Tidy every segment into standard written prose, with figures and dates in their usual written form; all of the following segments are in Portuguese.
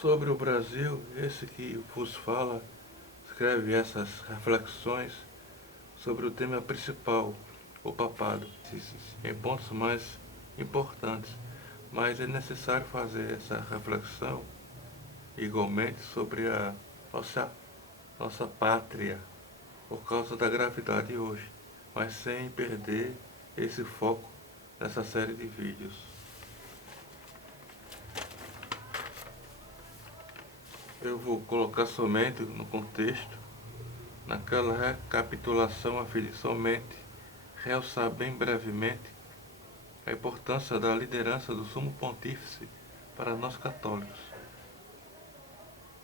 Sobre o Brasil, esse que vos fala escreve essas reflexões sobre o tema principal, o papado, em pontos mais importantes, mas é necessário fazer essa reflexão igualmente sobre a nossa pátria, por causa da gravidade hoje, mas sem perder esse foco nessa série de vídeos. Eu vou colocar somente no contexto, naquela recapitulação a fim de somente realçar bem brevemente a importância da liderança do Sumo Pontífice para nós católicos,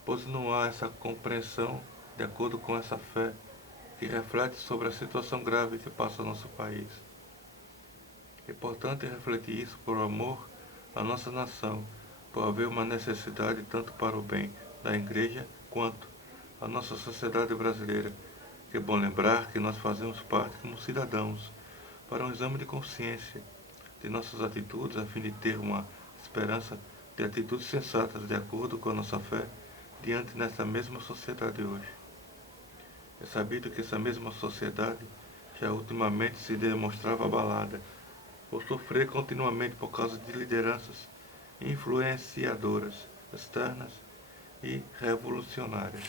pois não há essa compreensão de acordo com essa fé que reflete sobre a situação grave que passa o nosso país. É importante refletir isso por amor à nossa nação, por haver uma necessidade tanto para o bem da Igreja quanto a nossa sociedade brasileira, que é bom lembrar que nós fazemos parte como cidadãos para um exame de consciência de nossas atitudes a fim de ter uma esperança de atitudes sensatas de acordo com a nossa fé diante desta mesma sociedade hoje. É sabido que essa mesma sociedade já ultimamente se demonstrava abalada por sofrer continuamente por causa de lideranças influenciadoras externas e revolucionárias,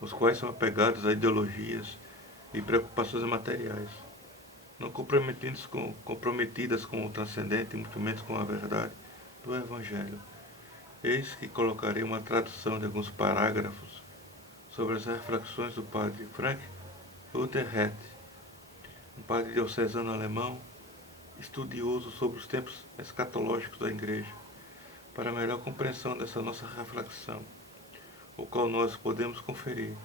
os quais são apegados a ideologias e preocupações materiais, não comprometidas com o transcendente e muito menos com a verdade do Evangelho. Eis que colocarei uma tradução de alguns parágrafos sobre as reflexões do padre Frank Luther, um padre diocesano alemão, estudioso sobre os tempos escatológicos da Igreja, para melhor compreensão dessa nossa reflexão, o qual nós podemos conferir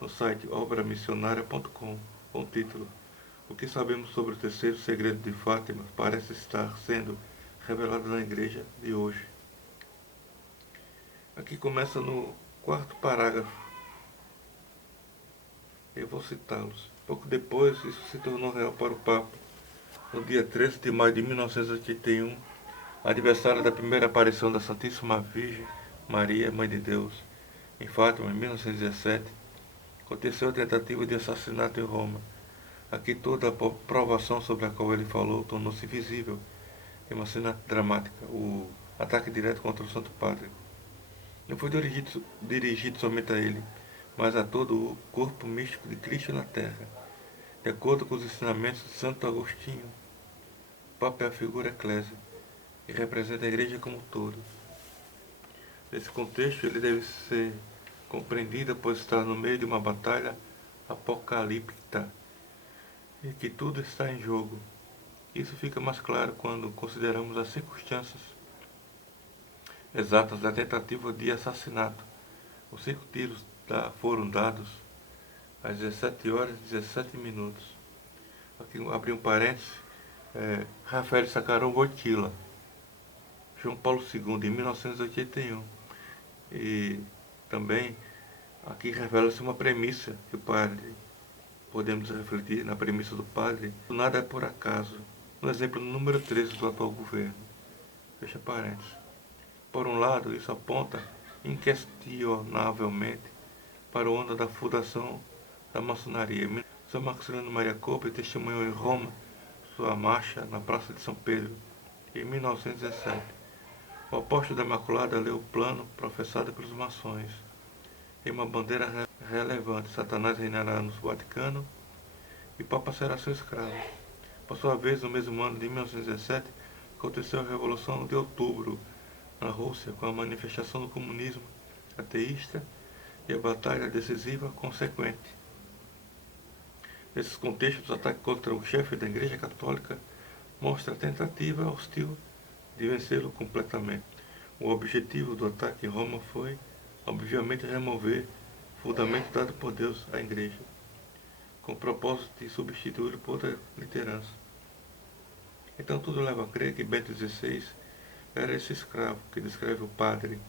no site obramissionaria.com, com o título O que sabemos sobre o terceiro segredo de Fátima parece estar sendo revelado na Igreja de hoje. Aqui começa no quarto parágrafo. Eu vou citá-los. Pouco depois, isso se tornou real para o Papa. No dia 13 de maio de 1981, aniversário da primeira aparição da Santíssima Virgem Maria, Mãe de Deus, em Fátima, em 1917, aconteceu a tentativa de assassinato em Roma. Aqui toda a provação sobre a qual ele falou tornou-se visível em uma cena dramática, o ataque direto contra o Santo Padre. Não foi dirigido somente a ele, mas a todo o corpo místico de Cristo na Terra. De acordo com os ensinamentos de Santo Agostinho, o Papa é a figura eclésia e representa a Igreja como um todo. Nesse contexto, ele deve ser compreendido após estar no meio de uma batalha apocalíptica e que tudo está em jogo. Isso fica mais claro quando consideramos as circunstâncias exatas da tentativa de assassinato. Os 5 tiros foram dados às 17 horas e 17 minutos. Aqui abri um parênteses. Rafael Sakharov Wojtyla, João Paulo II, em 1981. E também aqui revela-se uma premissa que o padre, podemos refletir na premissa do padre, nada é por acaso, no exemplo número 13 do atual governo. Fecha parênteses. Por um lado, isso aponta inquestionavelmente para o ano da fundação da maçonaria. São Maximiliano Maria Kolbe testemunhou em Roma sua marcha na Praça de São Pedro, em 1917. O apóstolo da Imaculada leu o plano professado pelos maçons. Em uma bandeira relevante, Satanás reinará no Vaticano e o Papa será seu escravo. Por sua vez, no mesmo ano de 1917, aconteceu a Revolução de Outubro, na Rússia, com a manifestação do comunismo ateísta e a batalha decisiva consequente. Nesses contextos, o ataque contra o chefe da Igreja Católica mostra a tentativa hostil de vencê-lo completamente. O objetivo do ataque em Roma foi, obviamente, remover o fundamento dado por Deus à Igreja, com o propósito de substituí-lo por outra liderança. Então tudo leva a crer que Bento XVI era esse escravo que descreve o padre.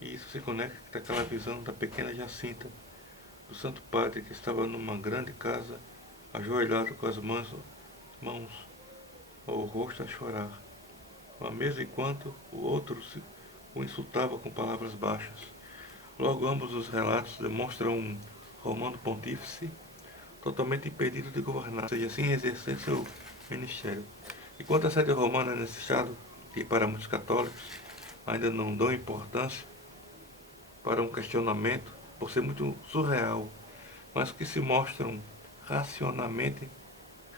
E isso se conecta com aquela visão da pequena Jacinta, do Santo Padre que estava numa grande casa, ajoelhado com as mãos ao rosto a chorar. à mesa enquanto o outro o insultava com palavras baixas. Logo, ambos os relatos demonstram um romano pontífice totalmente impedido de governar, ou seja, sem exercer seu ministério. Enquanto a sede romana nesse estado, que para muitos católicos ainda não dão importância para um questionamento, por ser muito surreal, mas que se mostram racionalmente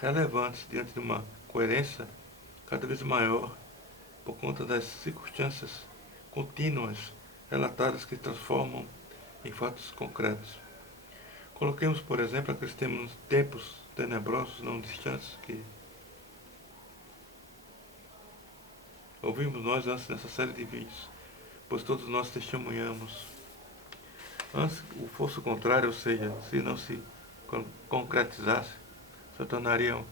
relevantes diante de uma coerência cada vez maior por conta das circunstâncias contínuas relatadas que transformam em fatos concretos. Coloquemos, por exemplo, aqueles tempos tenebrosos não distantes que ouvimos nós antes nessa série de vídeos, pois todos nós testemunhamos. Antes o fosse o contrário, ou seja, se não se concretizasse, se tornaria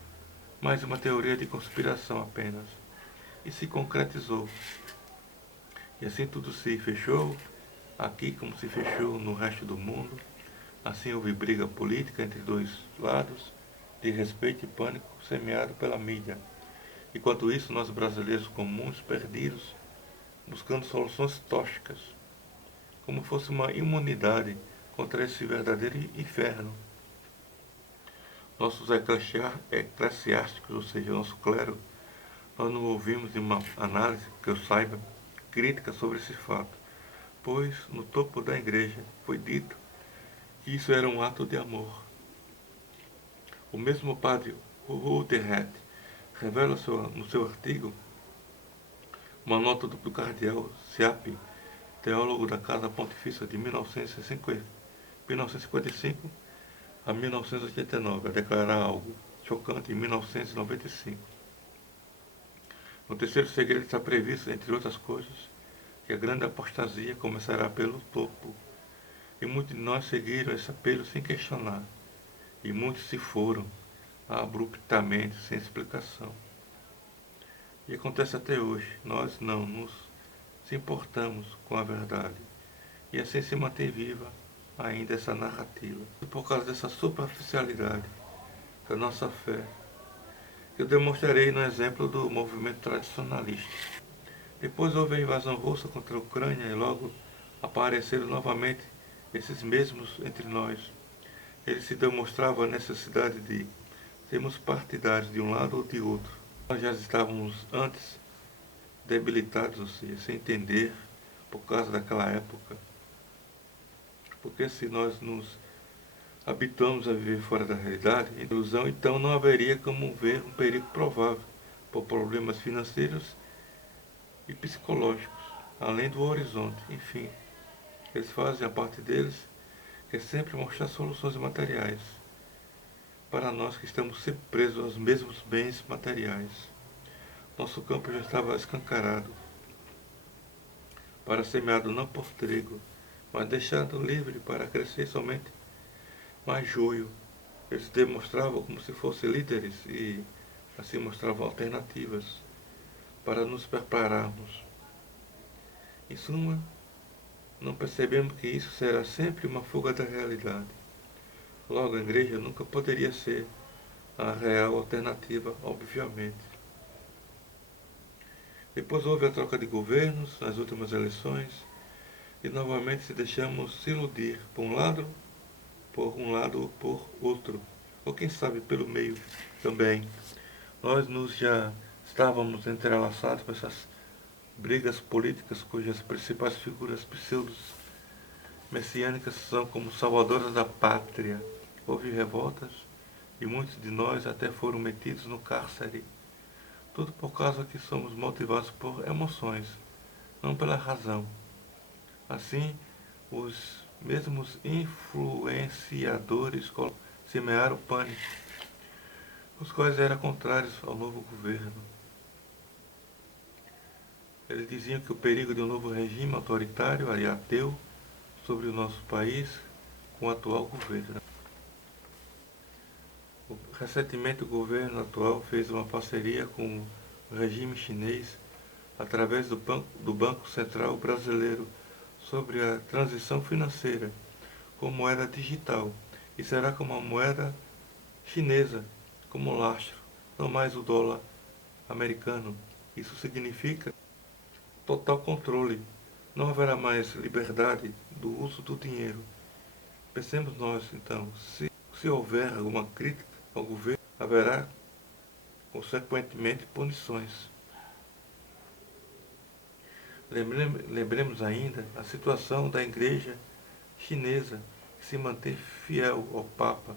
mais uma teoria de conspiração apenas. E se concretizou. E assim tudo se fechou, aqui como se fechou no resto do mundo. Assim houve briga política entre dois lados, de respeito e pânico semeado pela mídia. Enquanto isso, nós brasileiros comuns, perdidos, buscando soluções tóxicas, como fosse uma imunidade contra esse verdadeiro inferno. Nossos eclesiásticos, ou seja, nosso clero, nós não ouvimos uma análise, que eu saiba, crítica sobre esse fato, pois no topo da igreja foi dito que isso era um ato de amor. O mesmo padre Rutherford revela no seu artigo uma nota do cardeal Ciappi, teólogo da Casa Pontifícia de 1955 a 1989, a declarar algo chocante em 1995. No terceiro segredo está previsto, entre outras coisas, que a grande apostasia começará pelo topo. E muitos de nós seguiram esse apelo sem questionar. E muitos se foram abruptamente, sem explicação. E acontece até hoje. Nós não nos importamos com a verdade. E assim se mantém viva ainda essa narrativa. E por causa dessa superficialidade da nossa fé, eu demonstrarei no exemplo do movimento tradicionalista. Depois houve a invasão russa contra a Ucrânia e logo apareceram novamente esses mesmos entre nós. Eles se demonstravam a necessidade de sermos partidários de um lado ou de outro. Nós já estávamos antes debilitados, ou seja, sem entender por causa daquela época. Porque se nós nos habituamos a viver fora da realidade, em ilusão, então não haveria como ver um perigo provável por problemas financeiros e psicológicos, além do horizonte. Enfim, eles fazem a parte deles, que é sempre mostrar soluções materiais, para nós que estamos sempre presos aos mesmos bens materiais. Nosso campo já estava escancarado, para semeado não por trigo, mas deixado livre para crescer somente mais joio. Eles demonstravam como se fossem líderes e assim mostravam alternativas para nos prepararmos. Em suma, não percebemos que isso será sempre uma fuga da realidade. Logo, a igreja nunca poderia ser a real alternativa, obviamente. Depois houve a troca de governos nas últimas eleições e novamente se deixamos se iludir por um lado ou por outro, ou quem sabe pelo meio também. Nós já estávamos entrelaçados com essas brigas políticas cujas principais figuras pseudo-messiânicas são como salvadoras da pátria. Houve revoltas e muitos de nós até foram metidos no cárcere. Tudo por causa que somos motivados por emoções, não pela razão. Assim, os mesmos influenciadores semearam pânico, os quais eram contrários ao novo governo. Eles diziam que o perigo de um novo regime autoritário e ateu sobre o nosso país com o atual governo. Recentemente o governo atual fez uma parceria com o regime chinês através do Banco Central Brasileiro sobre a transição financeira com moeda digital e será como uma moeda chinesa, como lastro, não mais o dólar americano. Isso significa total controle. Não haverá mais liberdade do uso do dinheiro. Pensemos nós, então, se houver alguma crítica ao governo, haverá, consequentemente, punições. Lembremos ainda a situação da igreja chinesa, que se mantém fiel ao Papa,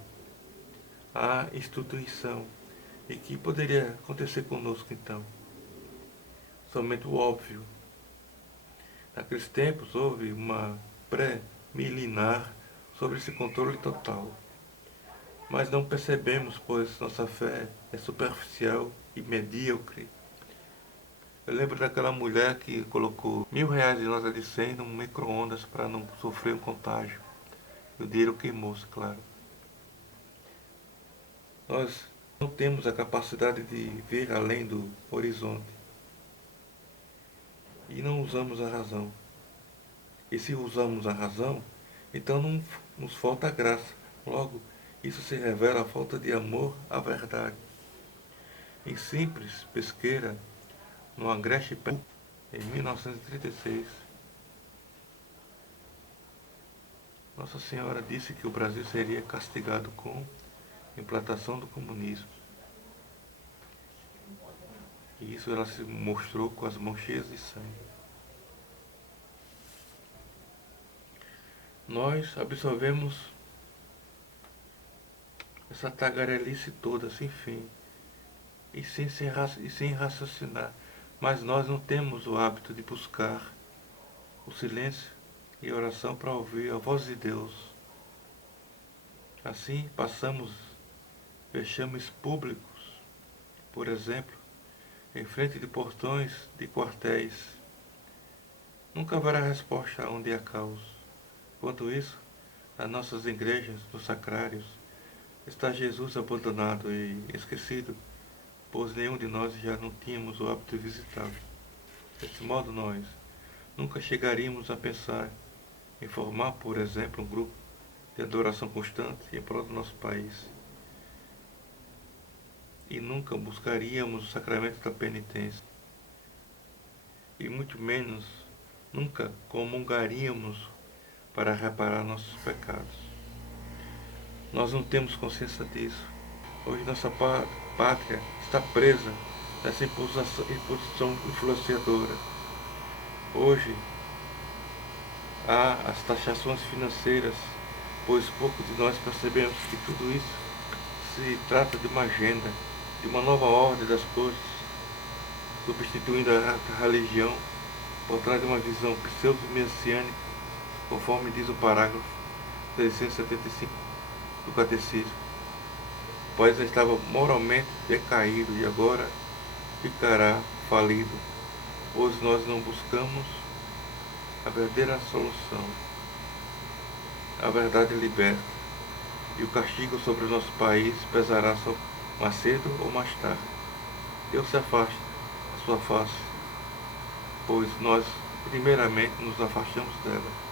à instituição. E que poderia acontecer conosco, então? Somente o óbvio. Naqueles tempos houve uma pré-milenar sobre esse controle total. Mas não percebemos, pois nossa fé é superficial e medíocre. Eu lembro daquela mulher que colocou R$ 1.000 de nota de 100 no micro-ondas para não sofrer um contágio. E o dinheiro queimou-se, claro. Nós não temos a capacidade de ver além do horizonte. E não usamos a razão. E se usamos a razão, então não nos falta graça. Logo, isso se revela a falta de amor à verdade. Em simples pesqueira, no Agreste Pernambuco, em 1936, Nossa Senhora disse que o Brasil seria castigado com a implantação do comunismo. E isso ela se mostrou com as mãos cheias de sangue. Nós absorvemos essa tagarelice toda sem fim e sem raciocinar, mas nós não temos o hábito de buscar o silêncio e a oração para ouvir a voz de Deus. Assim passamos vexames públicos, por exemplo, em frente de portões de quartéis. Nunca haverá resposta onde há caos. Enquanto isso, nas nossas igrejas, nos sacrários, está Jesus abandonado e esquecido, pois nenhum de nós já não tínhamos o hábito de visitá-lo. Desse modo, nós nunca chegaríamos a pensar em formar, por exemplo, um grupo de adoração constante em prol do nosso país. E nunca buscaríamos o sacramento da penitência. E muito menos, nunca comungaríamos para reparar nossos pecados. Nós não temos consciência disso. Hoje nossa pátria está presa nessa imposição influenciadora. Hoje há as taxações financeiras, pois pouco de nós percebemos que tudo isso se trata de uma agenda, de uma nova ordem das coisas, substituindo a religião por trás de uma visão pseudo-messiânica, conforme diz o parágrafo 675 do Catecismo. O país já estava moralmente decaído e agora ficará falido, pois nós não buscamos a verdadeira solução. A verdade liberta, e o castigo sobre o nosso país pesará mais cedo ou mais tarde. Deus se afaste a sua face, pois nós primeiramente nos afastamos dela.